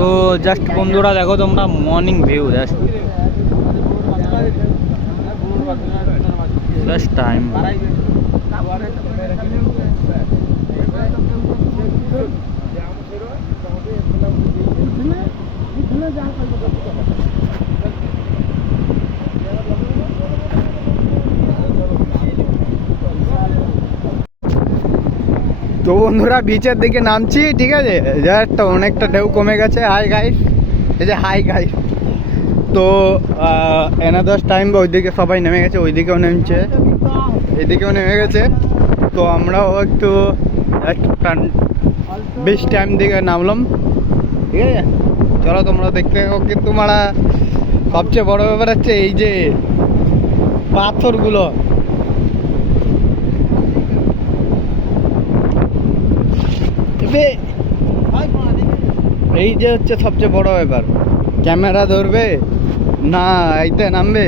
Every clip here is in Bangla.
তো জাস্ট বন্ধুরা দেখো তোমরা মর্নিং ভিউ জাস্ট টাইম। তো বন্ধুরা বিচের দিকে নামছি, ঠিক আছে, জাস্ট অনেকটা ঢেউ কমে গেছে। হাই গাইস, এই যে হাই গাইস। তো এনাদার টাইম ওইদিকে সবাই নেমে গেছে, ওইদিকেও নেমছে, এদিকেও নেমে গেছে। তো আমরাও একটু বেশ টাইম দিকে নামলাম, ঠিক আছে। চলো তোমরা দেখতে থাকো। কিন্তু মারা সবচেয়ে বড় ব্যাপার হচ্ছে এই যে পাথরগুলো, এই যে হচ্ছে সবচেয়ে বড় ব্যাপার। ক্যামেরা ধরবে না এইতে নামবে।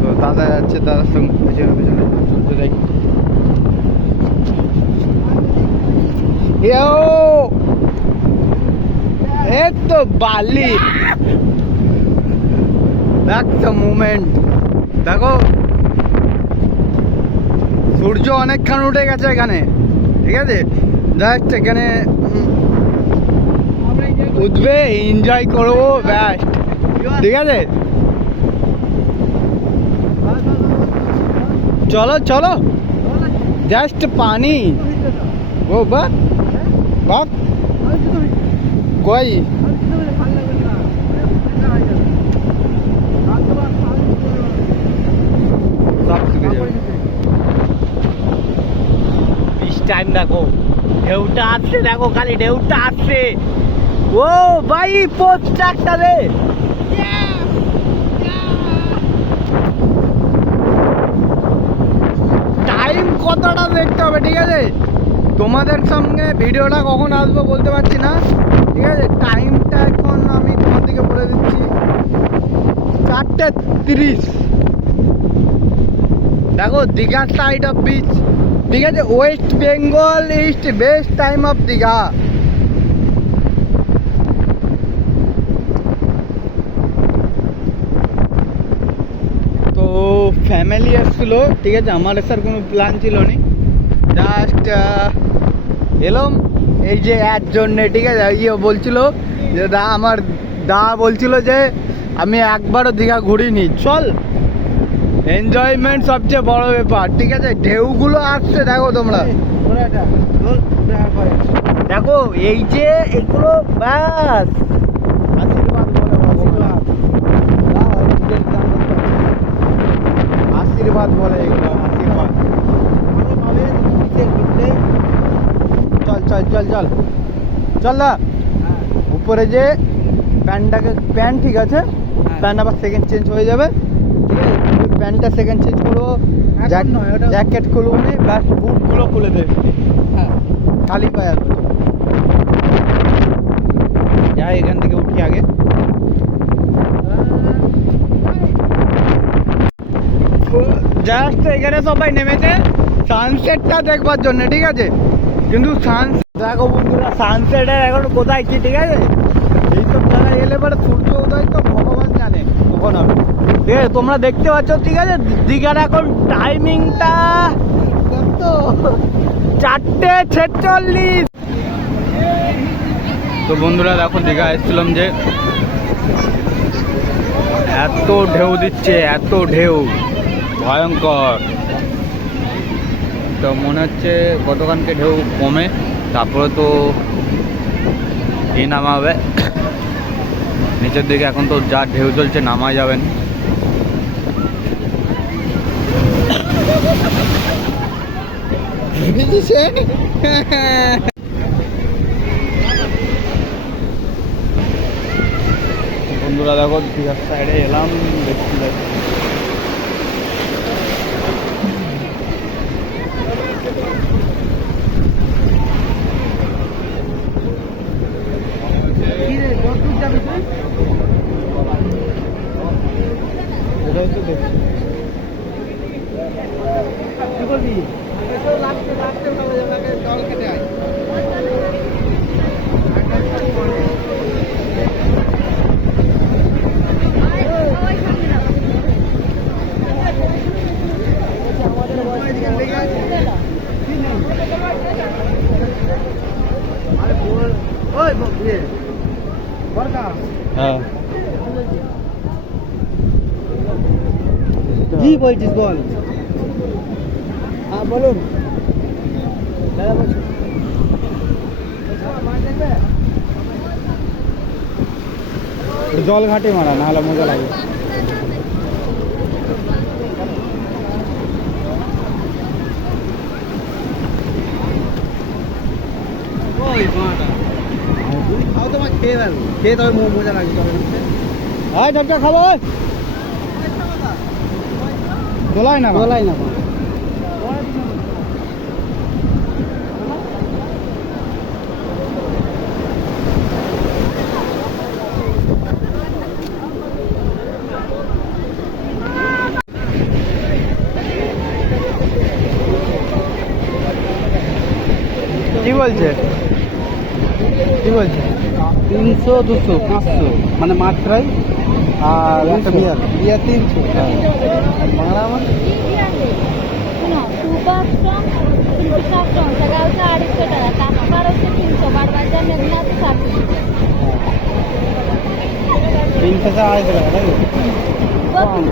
তো দাদা যাচ্ছে, দাদার সঙ্গে পেছনে পেছনে চলতে দেখি। এই তো বালি, দেখছো মুভমেন্ট দেখো। সূর্য অনেকক্ষণ উঠে গেছে এখানে, ঠিক আছে। জাস্ট এখানে উঠবে, এনজয় করবো, ব্যাস, ঠিক আছে। চলো চলো, জাস্ট পানি। ও বাহ বাহ, কই টাইম দেখো, ঢেউটা আসছে, দেখো খালি ঢেউটা আসছে। ও ভাই পোস্ট একটা রে, টাইম কতটা দেখতে হবে, ঠিক আছে। তোমাদের সঙ্গে ভিডিওটা কখন আসবো বলতে পারছি না, ঠিক আছে। টাইমটা এখন আমি তোমার দিকে বলে দিচ্ছি, 4:30। দেখো দীঘার সাইড অফ বিচ, ঠিক আছে। West Bengal east best time of Digha. তো ফ্যামিলি এসেছিলো, ঠিক আছে। আমার এসার কোনো প্ল্যান ছিল না, জাস্ট এলাম এই যে এর জন্যে, ঠিক আছে। ইয়ে বলছিল যে আমার বলছিল যে আমি একবারও দীঘা ঘুরিনি, চল, এনজয়মেন্ট সবচেয়ে বড় ব্যাপার, ঠিক আছে। ঢেউগুলো আসছে দেখো তোমরা, দেখো এই যে এগুলো, ব্যাস আশীর্বাদ বলে, আশীর্বাদ বলে এগুলো, আশীর্বাদ। চল চল চল চল চল না। উপরে যে প্যান্ট ঠিক আছে, প্যান্ট আবার সেকেন্ড চেঞ্জ হয়ে যাবে, ঠিক আছে। প্যান্টটা সেকেন্ড চেঞ্জ করবো, জ্যাকেট খুলবো নি, ব্যাস বুটগুলো খুলে দেবে, হ্যাঁ, খালি পায়ে আসবে। যাই এখান থেকে উঠি আগে। জাস্ট এখানে সবাই নেমেছে সানসেটটা দেখবার জন্য, ঠিক আছে। কিন্তু দেখো বন্ধুরা, সানসেটের এখন কোথায় কি, ঠিক আছে। এইসব জায়গায় এলে পরে সূর্য উদয় তো ভগবান জানে কখন হবে, ঠিক আছে। তোমরা দেখতে পাচ্ছ, ঠিক আছে, দীঘার এখন টাইমিংটা 4:46। তো বন্ধুরা দেখো, দীঘা এসেছিলাম যে এত ঢেউ দিচ্ছে, এত ঢেউ ভয়ঙ্কর। তো মনে হচ্ছে গতকালকে ঢেউ কমে, তারপরে তো নামা হবে নিচের দিকে। এখন তো যা ঢেউ চলছে, নামা যাবেন। বন্ধুরা দেখো, দীঘার সাইডে এলাম, দেখতে যাচ্ছি। এটাই তো দেখছি। কি বলবি? জল খেতে হয়। হ্যাঁ কি বলছিস বল? হ্যাঁ বলুন দাদা বলছি। জল ঘাটে মারা না হলে মজা লাগে। ওই মাটা তুমি খাও তো, আমার খেয়ে ফেলো, খেয়ে তবে মজা লাগবে। হ্যাঁ ঝটকা খাবো দোলাই না বলাই না কি বলছে কি বলছে? 300 200 500 মানে মাছ ফ্রাই আর একটা বিয়ার 300। বাংলা আমার Super strong, super strong. Segal ka 250 টাকা, তারপর হচ্ছে 300, বারবাজা মেঘনা 60। 300 250 টাকা তাই তো? কম